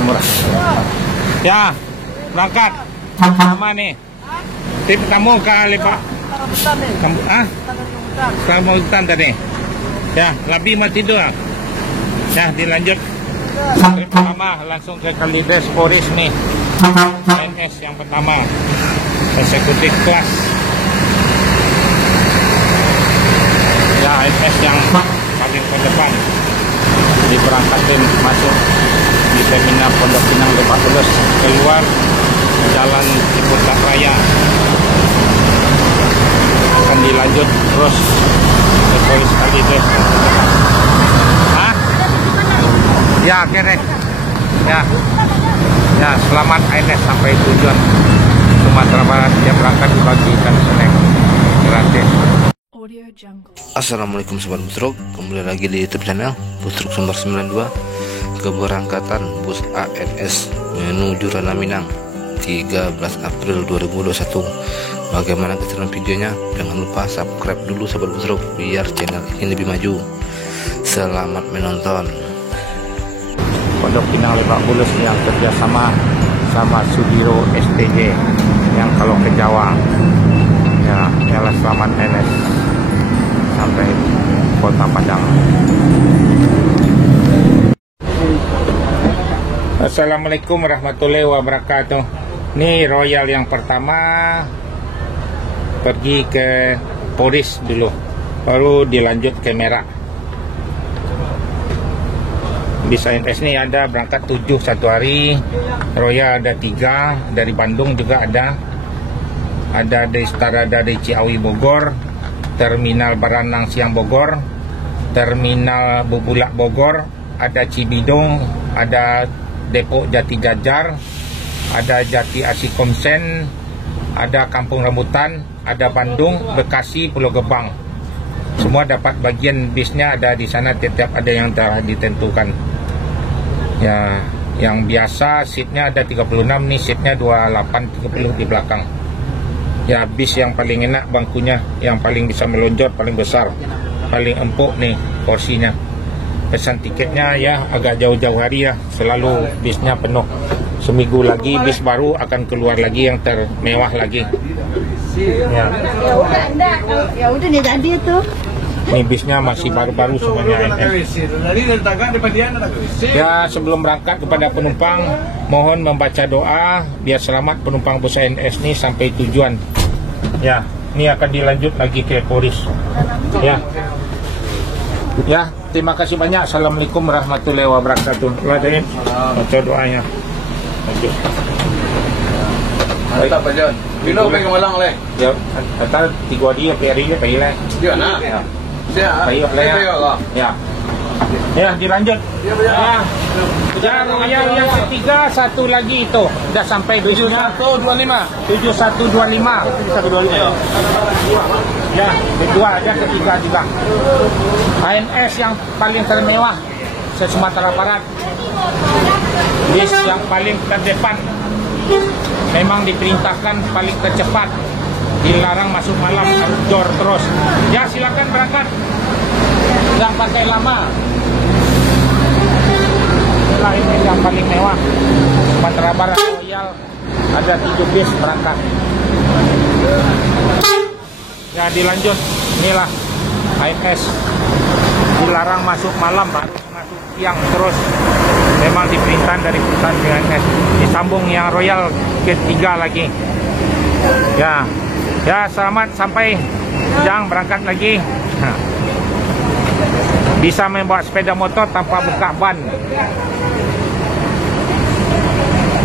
murah. Ya, berangkat. Sama nih. Tip tamu kali Pak. Sama hutan tadi. Ya, lebih mati tidur. Ya, dilanjut. Trip pertama langsung ke Kalides Poris nih. NS yang pertama. Eksekutif kelas. Ya, NS yang paling ke depan. Diberangkatin masuk di terminal Pondok Pinang Lebak Bulus, keluar Jalan Ciputat Raya, akan dilanjut terus ke Polis Kalides. Hah? Ya, kere. Ya, selamat ANS sampai tujuan Sumatera Barat. Dia berangkat dibagikan snack gratis. Assalamualaikum Sobat Busruk, kembali lagi di YouTube channel Busruk Sumber 92. Keberangkatan bus ANS menuju Ranah Minang 13 April 2021. Bagaimana keseruan videonya? Jangan lupa subscribe dulu Sobat Busruk biar channel ini lebih maju. Selamat menonton. Pondok Pinang Lebak Bulus yang kerjasama sama Sudiro STJ yang kalau ke Jawa. Ya, ialah selamat ANS sampai Kota Padang. Assalamualaikum warahmatullahi wabarakatuh. Ini Royal yang pertama pergi ke Poris dulu, baru dilanjut ke Merak. Bis ANS ini ada berangkat 7 satu hari. Royal ada 3, dari Bandung juga ada dari Setara, dari Ciawi Bogor, Terminal Baranang Siang Bogor, Terminal Bubulak Bogor, ada Cibidung, ada Depok Jati Jajar, ada Jati Asikomsen, ada Kampung Rambutan, ada Bandung, Bekasi, Pulau Gebang. Semua dapat bagian bisnya ada di sana, tiap ada yang telah ditentukan. Ya, yang biasa seatnya ada 36, nih seatnya 28-30 di belakang. Ya, bis yang paling enak bangkunya, yang paling bisa melonjot, paling besar, paling empuk nih porsinya. Pesan tiketnya ya agak jauh-jauh hari ya, selalu bisnya penuh. Seminggu lagi bis baru akan keluar lagi yang termewah lagi. Ya udah nih jadi itu. Ini bisnya masih baru-baru semuanya ANS. Ya, sebelum berangkat kepada penumpang, mohon membaca doa biar selamat penumpang bus ANS ini sampai tujuan. Ya, ini akan dilanjut lagi ke Poris. Ya, terima kasih banyak. Assalamualaikum warahmatullahi wabarakatuh. Waalaikumsalam. Baca doanya. Lanjut. Mantap Pak John. Pino pengen malang leh. Ya, kata 3 hari pergi lah. Iya nak. Ya. Ya. Ya, dilanjut. Ya. Ya, Royal yang ketiga satu lagi itu udah sampai 7125. 7125. Ya, kedua ada ketiga juga. ANS yang paling termewah se-Sumatera Barat. Bis yang paling terdepan. Memang diperintahkan paling tercepat. Dilarang masuk malam, harus jor terus. Ya, silakan berangkat. Jangan pakai lama. Inilah ini yang paling mewah. Sumatera Barat Royal ada 7 bis berangkat. Ya, dilanjut. Inilah ANS. Dilarang masuk malam, harus masuk siang terus. Memang diperintah dari perusahaan ANS. Disambung yang Royal ketiga lagi. Ya. Ya, selamat sampai Jang berangkat lagi. Bisa membawa sepeda motor tanpa buka ban.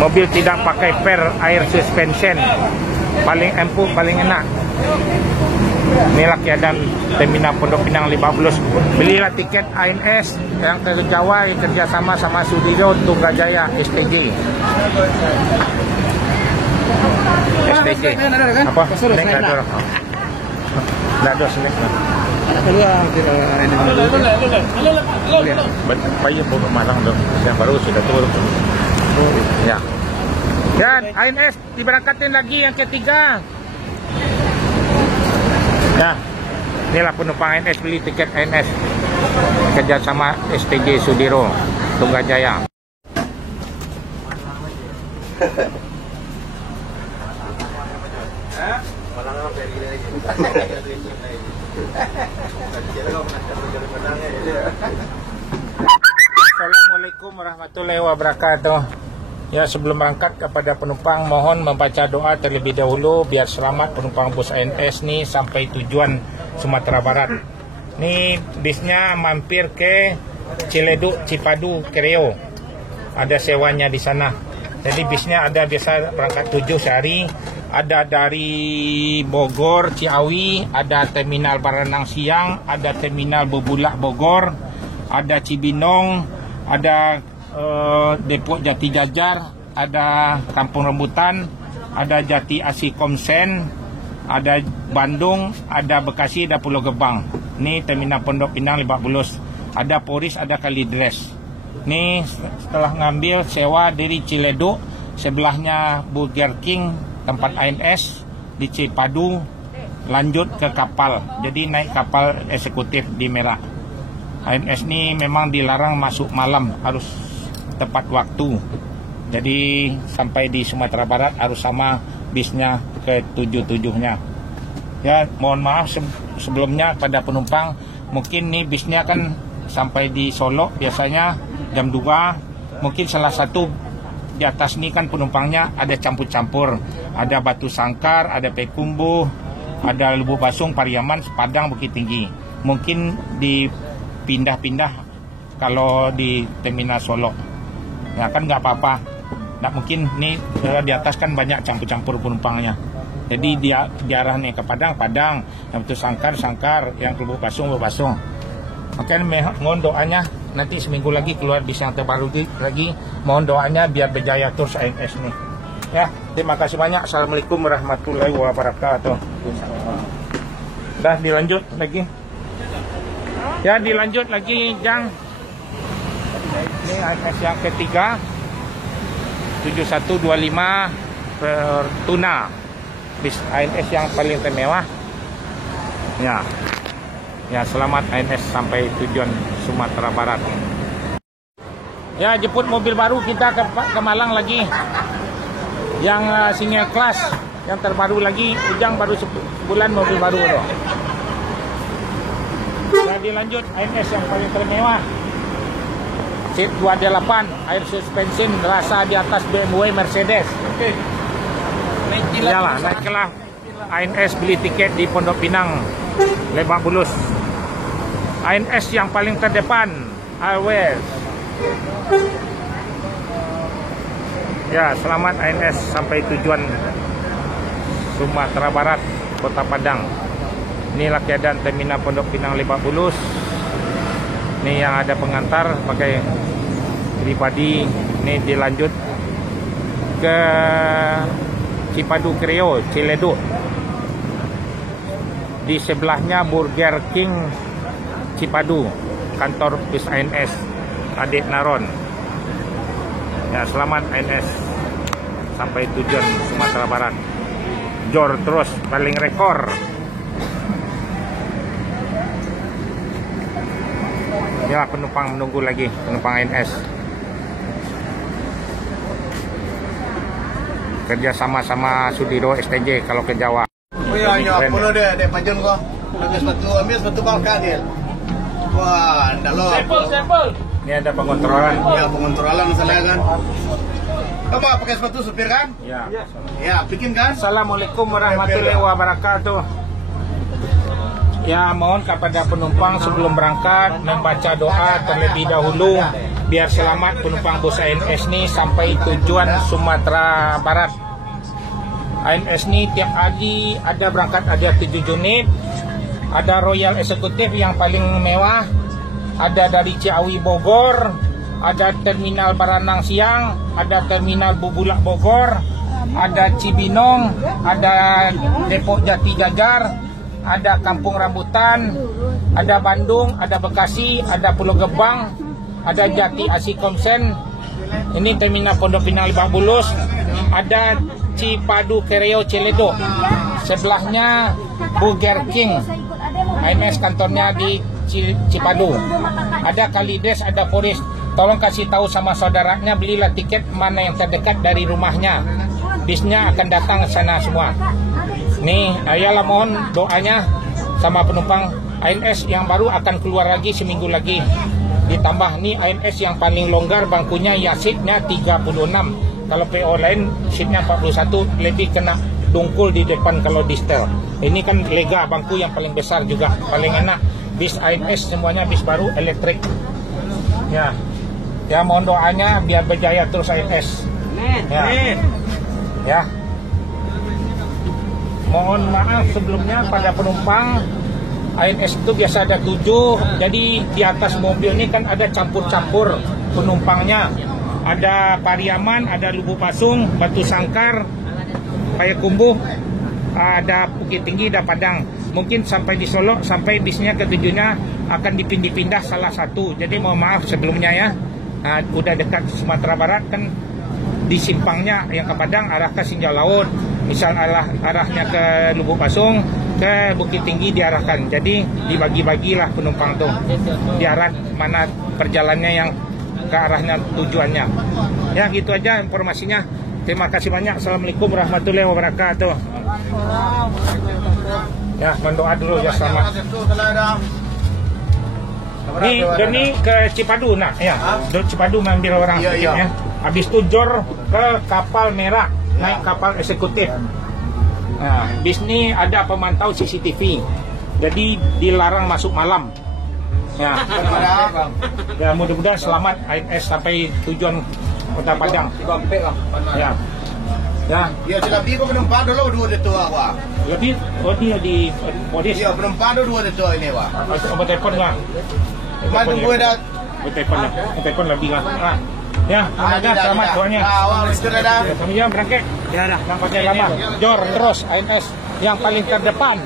Mobil tidak pakai per air suspension. Paling empuk, paling enak. Inilah keadaan Terminal Pondok Pinang Lebak Bulus. Belilah tiket ANS yang ke Jawa yang kerjasama sama Sudiro Tunggajaya STJ. STJ. Apa? Snack ada. Enggak ada snack. Bayi bawa malang dong. Yang baru sudah turun. Ya. Dan ANS diberangkatin lagi yang ketiga. Ya. Inilah penumpang ANS, beli tiket ANS kerjasama STJ Sudiro Tunggajaya. Assalamualaikum warahmatullahi wabarakatuh. Ya, sebelum berangkat kepada penumpang mohon membaca doa terlebih dahulu biar selamat penumpang bus ANS nih sampai tujuan Sumatera Barat. Nih bisnya mampir ke Ciledug, Cipadu, Kreo. Ada sewanya di sana. Jadi bisnya ada biasa berangkat 7 sehari. Ada dari Bogor, Ciawi, ada terminal Baranang Siang, ada terminal Bubulak Bogor, ada Cibinong, ada Depok Jati Jajar, ada Kampung Rambutan, ada Jati Asih Komsen, ada Bandung, ada Bekasi, ada Pulau Gebang. Ini terminal Pondok Pinang Lebak Bulus. Ada Poris, ada Kalidres. Ini setelah ngambil sewa dari Ciledug, sebelahnya Burger King, tempat ANS di Cipadu, lanjut ke kapal. Jadi naik kapal eksekutif di Merak. ANS ini memang dilarang masuk malam, harus tepat waktu. Jadi sampai di Sumatera Barat harus sama bisnya ke 77-nya. Ya, mohon maaf sebelumnya pada penumpang. Mungkin nih bisnya kan sampai di Solo biasanya jam 2. Mungkin salah satu di atas ini kan penumpangnya ada campur-campur. Ada Batu Sangkar, ada Pekumbu, ada Lubuk Basung, Pariaman, Padang, Bukit Tinggi. Mungkin dipindah-pindah kalau di terminal Solo. Ya kan nggak apa-apa. Nggak mungkin nih di atas kan banyak campur-campur penumpangnya. Jadi dia diarah nih ke Padang, yang Batu Sangkar, yang ke Lubuk Basung, Oke, mohon doanya nanti seminggu lagi keluar bis yang terbaru lagi. Mohon doanya biar berjaya terus ANS nih. Ya, terima kasih banyak. Assalamualaikum warahmatullahi wabarakatuh. Dah dilanjut lagi. Ya, dilanjut lagi, Jang. Ini ANS yang ketiga 7125 per Tuna. Bis ANS yang paling termewah. Ya, selamat ANS sampai tujuan Sumatera Barat. Ya, jemput mobil baru kita ke Malang lagi. Yang single class, yang terbaru lagi. Ujang baru sebulan mobil baru loh. Ya, dilanjut ANS yang paling termewah. Seat 28, air suspension rasa di atas BMW Mercedes. Oke. Naiklah ANS, beli tiket di Pondok Pinang, Lebak Bulus. ANS yang paling terdepan, Airways. Ya, selamat ANS sampai tujuan Sumatera Barat, Kota Padang. Inilah keadaan terminal Pondok Pinang, Lebak Bulus. Ini yang ada pengantar pakai pribadi. Ini dilanjut ke Cipadu, Kreo, Ciledug. Di sebelahnya Burger King Cipadu, kantor bis ANS Adik Naron. Ya, selamat ANS sampai tujuan Sumatera Barat. Jor terus paling rekor. Ya, penumpang menunggu lagi, penumpang ANS. Kerja sama Sudiro STJ kalau ke Jawa. Oh iya, perlu deh pajun kok. Ambil sepatu Balkan dia. Wah, enggak loh. Sampel. Ini ada pengontrolan. Ya, pengontrolan masalahnya kan. Kamu pakai sepatu supir kan? Ya. Ya, bikin kan? Assalamualaikum warahmatullahi wabarakatuh. Ya, mohon kepada penumpang sebelum berangkat membaca doa terlebih dahulu biar selamat penumpang bus ANS ini sampai tujuan Sumatera Barat. ANS ini tiap hari ada berangkat ada 7 unit. Ada Royal Eksekutif yang paling mewah. Ada dari Ciawi Bogor, ada terminal Baranang Siang, ada terminal Bubulak Bogor, ada Cibinong, ada Depok Jati Jajar, ada Kampung Rambutan, ada Bandung, ada Bekasi, ada Pulau Gebang, ada Jati Asih Komsen. Ini terminal Pondok Pinang Lebak Bulus. Ada Cipadu, Kreo, Ciledug. Sebelahnya Burger King. ANS kantornya di Cipadu. Ada Kalidres, ada Poris. tolong kasih tahu sama saudaranya, belilah tiket mana yang terdekat dari rumahnya. Bisnya akan datang ke sana semua. Nih, ayalah mohon doanya sama penumpang ANS yang baru akan keluar lagi seminggu lagi. Ditambah nih ANS yang paling longgar bangkunya ya seatnya 36. Kalau PO lain seatnya 41, lebih kena dungkul di depan kalau di setel. Ini kan lega bangku yang paling besar juga, paling enak. Bis ANS semuanya bis baru elektrik. Ya, ya mohon doanya biar berjaya terus ANS. Ya, ya. Mohon maaf sebelumnya pada penumpang. ANS itu biasa ada 7, jadi di atas mobil ini kan ada campur-campur penumpangnya. Ada Pariaman, ada Lubuk Pasung, Batu Sangkar, Payakumbuh, ada Bukit Tinggi, ada Padang. Mungkin sampai di Solo, sampai bisnya ke tujuannya akan dipindah salah satu. Jadi mohon maaf sebelumnya ya. Nah, udah dekat Sumatera Barat kan di simpangnya yang ke Padang arah ke Sinjau Laut. Misal arahnya ke Lubuk Pasung, ke Bukit Tinggi diarahkan. Jadi dibagi-bagilah penumpang tuh. Diarah mana perjalanannya yang ke arahnya tujuannya. Ya gitu aja informasinya. Terima kasih banyak. Assalamualaikum warahmatullahi wabarakatuh. Ya mendoa dulu ya sama. Ini ke Cipadu nak ya. Cipadu mengambil orang ya. Habis itu jor ke kapal merah, naik kapal eksekutif. Nah, bis ini ada pemantau CCTV. Jadi dilarang masuk malam. Ya, ya mudah-mudahan selamat ANS sampai tujuan Kota Padang. Ya, ya. Ya, lebih kok penumpang dulu dua itu awak. Lebih, oh dia di Modis. Ya, penumpang dulu dua itu ini wak. Obat telepon lah. Bantu gue dah. Telepon lebih lah. Ya, selamat doanya. Awak sudah dah. Kami yang berangkat. Ya dah. Yang pakai lama. Jor terus ANS yang paling terdepan.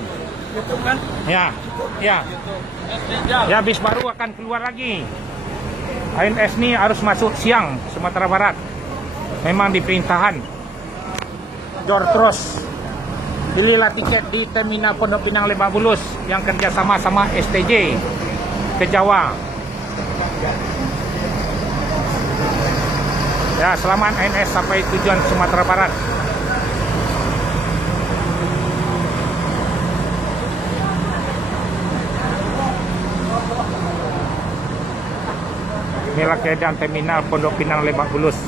Ya, ya. Ya, bis baru akan keluar lagi. ANS ini harus masuk siang Sumatera Barat. Memang diperintahan. Jor terus. Belilah tiket di Terminal Pondok Pinang Lebak Bulus yang kerjasama sama STJ ke Jawa. Ya, selamat ANS sampai tujuan Sumatera Barat. Inilah keadaan Terminal Pondok Pinang Lebak Bulus.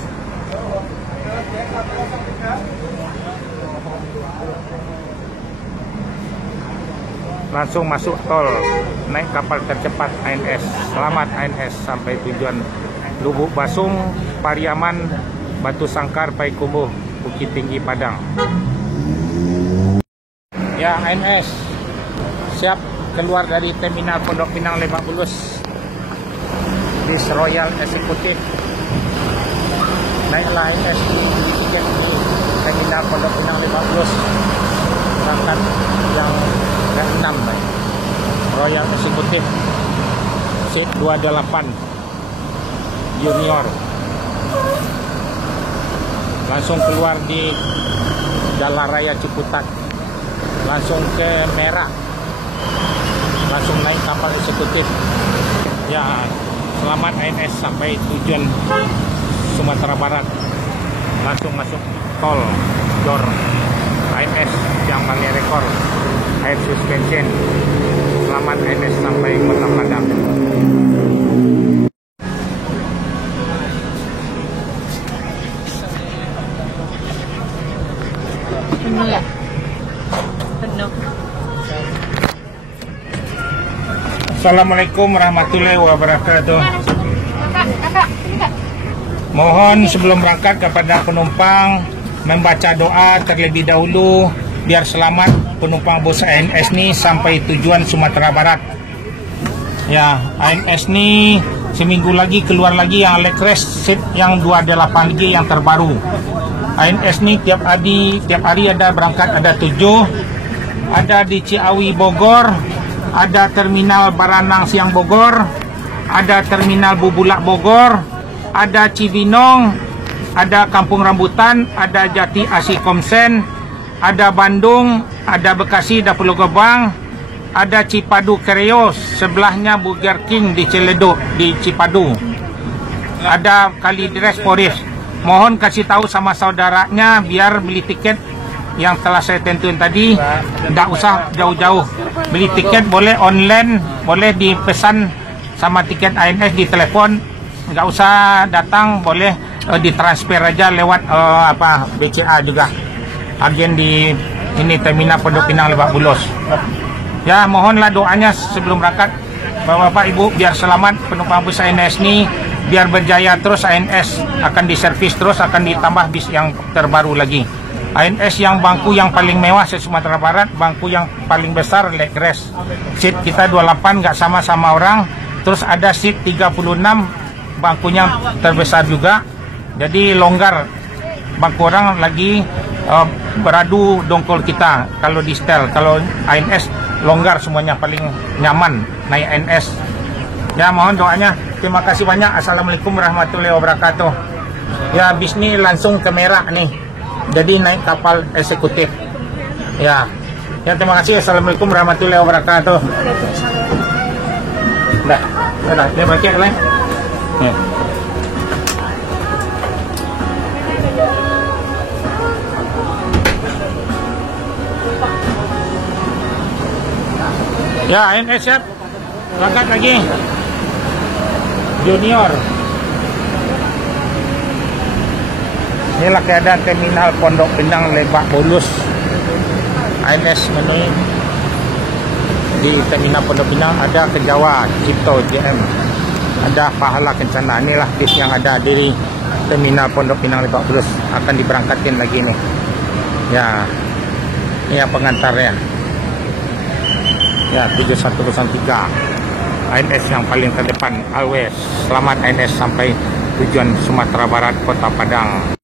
Langsung masuk tol, naik kapal tercepat ANS. Selamat ANS sampai tujuan Lubuk Basung, Pariaman, Batu Sangkar, Payakumbuh, Bukit Tinggi, Padang. Ya, ANS siap keluar dari Terminal Pondok Pinang Lebak Bulus. Bis Royal Eksekutif. Naiklah ANS di tiket di Terminal Pondok Pinang Lebak Bulus. Berangkat yang ke-6 Royal Eksekutif seat 28 Junior. Langsung keluar di Jalan Raya Ciputat. Langsung ke Merah. Langsung naik kapal eksekutif. Ya, selamat ANS sampai tujuan Sumatera Barat. Langsung masuk tol Jor. ANS yang paling rekor air suspension. Selamat ANS sampai Kota Padang. Penuh ya? Penuh. Assalamualaikum warahmatullahi wabarakatuh. Mohon sebelum berangkat kepada penumpang membaca doa terlebih dahulu biar selamat penumpang bus ANS ini sampai tujuan Sumatera Barat. Ya, ANS ini seminggu lagi keluar lagi yang Lekres seat yang 28 lagi yang terbaru. ANS ini tiap hari ada berangkat, ada 7. Ada di Ciawi Bogor, ada Terminal Baranang Siang Bogor, ada Terminal Bubulak Bogor, ada Cibinong, ada Kampung Rambutan, ada Jati Asih Komsen, ada Bandung, ada Bekasi, ada Pulau Gebang, ada Cipadu Kereos, sebelahnya Burger King di Ciledug di Cipadu. ada Kalideres Polres. Mohon kasih tahu sama saudaranya biar beli tiket yang telah saya tentuin tadi. Tidak usah jauh-jauh. Beli tiket boleh online, boleh dipesan sama tiket ANS di telepon. Nggak usah datang, boleh ditransfer aja lewat BCA juga. Agen di ini terminal Pondok Pinang Lebak Bulus. Ya, mohonlah doanya sebelum berangkat Bapak Ibu biar selamat penumpang bus ANS ini, biar berjaya terus. ANS akan diservis terus, akan ditambah bis yang terbaru lagi. ANS yang bangku yang paling mewah se-Sumatera Barat, bangku yang paling besar leg rest. Seat kita 28 nggak sama-sama orang, terus ada seat 36 bangkunya terbesar juga. Jadi longgar, bangku orang lagi beradu dongkol kita kalau di setel. Kalau ANS longgar semuanya, paling nyaman naik ANS. Ya, mohon doanya. Terima kasih banyak. Assalamualaikum warahmatullahi wabarakatuh. Ya, bis ini langsung ke Merak nih, jadi naik kapal eksekutif. Ya, terima kasih. Assalamualaikum warahmatullahi wabarakatuh. Dah, dia pakai lah. Ya, ANS siap. Berangkat lagi. Junior. Inilah keadaan terminal Pondok Pinang Lebak Bulus. ANS menuju di terminal Pondok Pinang. Ada ke Jawa, Cipto, JM. Ada Pahala Kencana. Inilah bis yang ada di terminal Pondok Pinang Lebak Bulus. Akan diberangkatkan lagi nih. Ya, ini yang pengantarnya. Ya, 7103 ANS yang paling terdepan always. Selamat ANS sampai tujuan Sumatera Barat, Kota Padang.